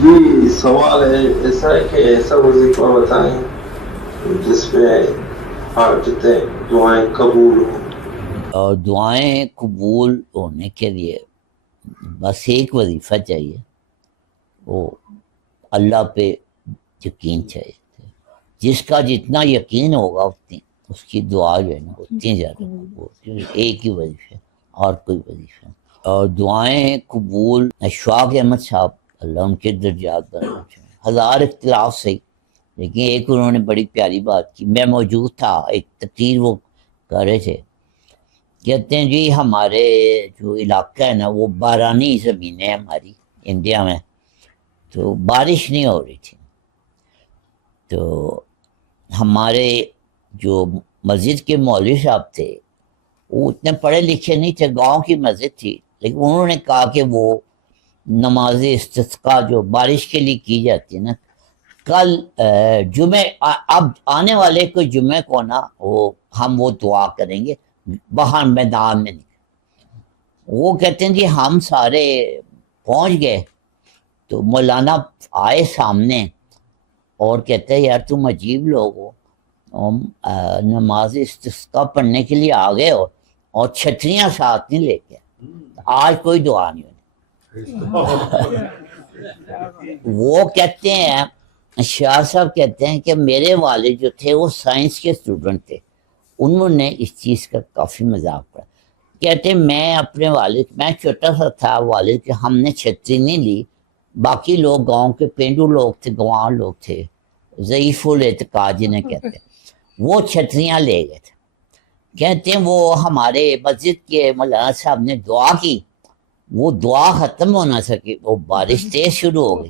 جی سوال ہے ایسا ہے کہ ایسا وظیفہ بتائیں جس پہ حاجتیں دعائیں قبول ہوں۔ اور دعائیں قبول ہونے کے لیے بس ایک وظیفہ چاہیے، وہ اللہ پہ یقین چاہیے۔ جس کا جتنا یقین ہوگا اتنی اس کی دعا جو ہے نا اتنی زیادہ قبول ہوتی ہے۔ ایک ہی وظیفہ اور کوئی وظیفہ نہیں۔ اور دعائیں قبول اشفاق احمد صاحب اللہ ان کے درجات بڑھانا چاہیے، ہزار اختلاف سے، لیکن ایک انہوں نے بڑی پیاری بات کی، میں موجود تھا، ایک تقریر وہ کر رہے تھے، کہتے ہیں جی ہمارے جو علاقہ ہے نا وہ بارانی زمین ہے ہماری انڈیا میں، تو بارش نہیں ہو رہی تھی، تو ہمارے جو مسجد کے مولوی صاحب تھے وہ اتنے پڑھے لکھے نہیں تھے، گاؤں کی مسجد تھی، لیکن انہوں نے کہا کہ وہ نماز استسقاء جو بارش کے لیے کی جاتی ہے نا، کل جمعے اب آنے والے کو جمعے کو نا ہم وہ دعا کریں گے باہر میدان میں۔ وہ کہتے ہیں جی ہم سارے پہنچ گئے تو مولانا آئے سامنے اور کہتے ہیں یار تم عجیب لوگ ہو، نماز استسقاء پڑھنے کے لیے آ گئے ہو اور چھتریاں ساتھ نہیں لے کے، آج کوئی دعا نہیں ہوئی۔ وہ کہتے ہیں شاہ صاحب کہتے ہیں کہ میرے والد جو تھے وہ سائنس کے اسٹوڈنٹ تھے، انہوں نے اس چیز کا کافی مذاق پڑا، کہتے میں اپنے والد، میں چھوٹا سا تھا، والد کے ہم نے چھتری نہیں لی، باقی لوگ گاؤں کے پینڈو لوگ تھے، گنوار لوگ تھے، ضعیف الاعتقاد جنہیں کہتے ہیں، وہ چھتریاں لے گئے تھے۔ کہتے ہیں وہ ہمارے مسجد کے مولانا صاحب نے دعا کی، وہ دعا ختم ہونا سکی، وہ بارش تیز شروع ہو گئی،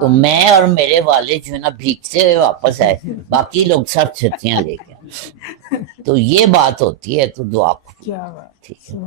تو میں اور میرے والد جو ہے نا بھیگتے ہوئے واپس آئے، باقی لوگ سب چھتریاں لے گئے۔ تو یہ بات ہوتی ہے، تو دعا ٹھیک ہے۔